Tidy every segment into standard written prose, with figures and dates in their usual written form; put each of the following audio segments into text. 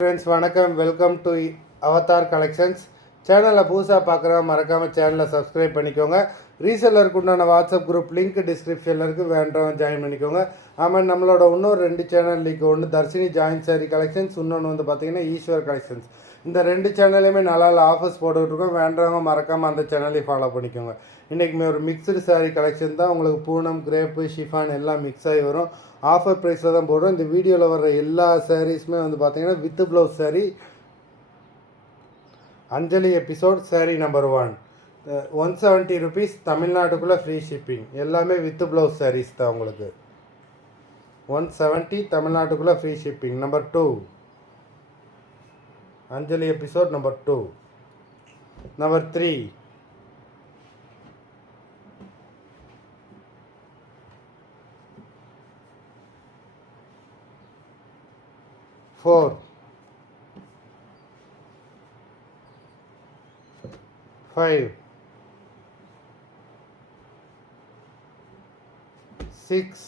ஃப்ரெண்ட்ஸ் வணக்கம், welcome to Avatar collections. சேனலை புதுசாக பார்க்குறவங்க மறக்காமல் சேனலை சப்ஸ்கிரைப் பண்ணிக்கோங்க. ரீசெல்லருக்கு உண்டான வாட்ஸ்அப் குரூப் லிங்க் டிஸ்கிரிப்ஷனில் இருக்குது, வேண்டவங்க ஜாயின் பண்ணிக்கோங்க. ஆமாம், நம்மளோட இன்னொரு 2 சேனல் லிங்க், ஒன்று தர்ஷினி ஜாயின் சாரி கலெக்ஷன்ஸ், இன்னொன்று வந்து பார்த்தீங்கன்னா ஈஸ்வர் கலெக்ஷன்ஸ். இந்த 2 சேனல்லையுமே நல்லா ஆஃபர்ஸ் போட்டுட்ருக்கோம், வேண்டவங்க மறக்காமல் அந்த சேனலையும் ஃபாலோ பண்ணிக்கோங்க. இன்றைக்குமே ஒரு மிக்சடு சாரீ கலெக்ஷன் தான். உங்களுக்கு பூனம், கிரேப்பு, ஷிஃபான் எல்லாம் மிக்ஸ் ஆகி வரும். ஆஃபர் ப்ரைஸில் தான் போடுறோம். இந்த வீடியோவில் வர்ற எல்லா சாரீஸுமே வந்து பார்த்தீங்கன்னா வித் ப்ளவுஸ் சாரீ. அஞ்சலி எபிசோட் சாரீ நம்பர் 1 170 ருபீஸ், தமிழ்நாட்டுக்குள்ளே ஃப்ரீ ஷிப்பிங். எல்லாமே வித் ப்ளவுஸ் சாரீஸ் தான். உங்களுக்கு 170 தமிழ்நாட்டுக்குள்ளே ஃப்ரீ ஷிப்பிங். நம்பர் 2 அஞ்சலி எபிசோட் நம்பர் 2. நம்பர் 3 4 5 6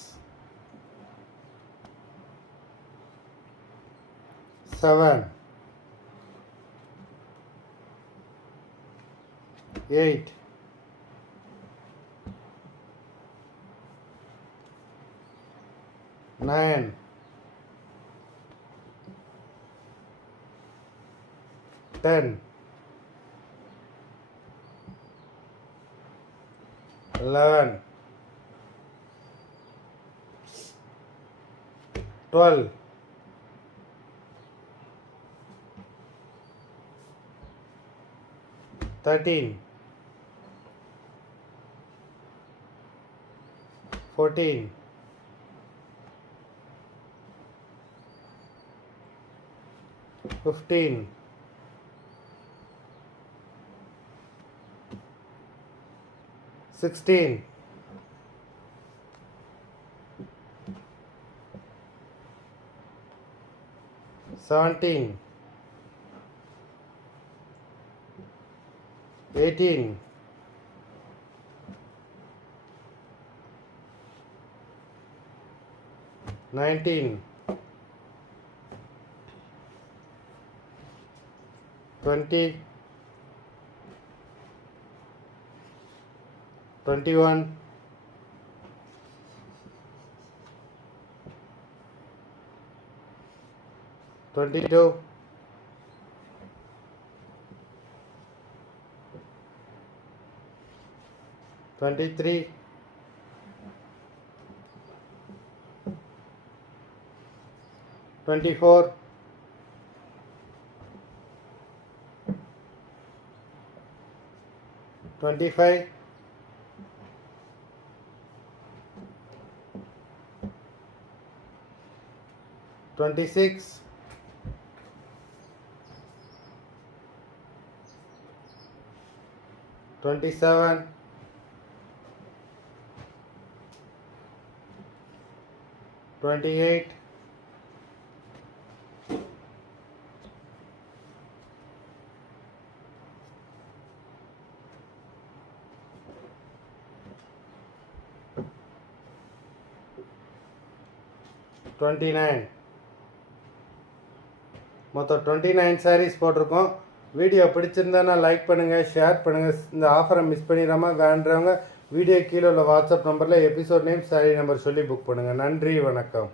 7 8 9 10 11 12 13 14 15 16 17 18 19 20 21 22 23 24 25 26 27 28 29. மொத்தம் 29 சாரீஸ் போட்டிருக்கோம். வீடியோ பிடிச்சிருந்தா லைக் பண்ணுங்கள், ஷேர் பண்ணுங்கள். இந்த ஆஃபரை மிஸ் பண்ணிடாமல் வேண்டுறவங்க வீடியோ கீழே உள்ள வாட்ஸ்அப் நம்பரில் எபிசோட் நேம், சாரீ நம்பர் சொல்லி புக் பண்ணுங்கள். நன்றி, வணக்கம்.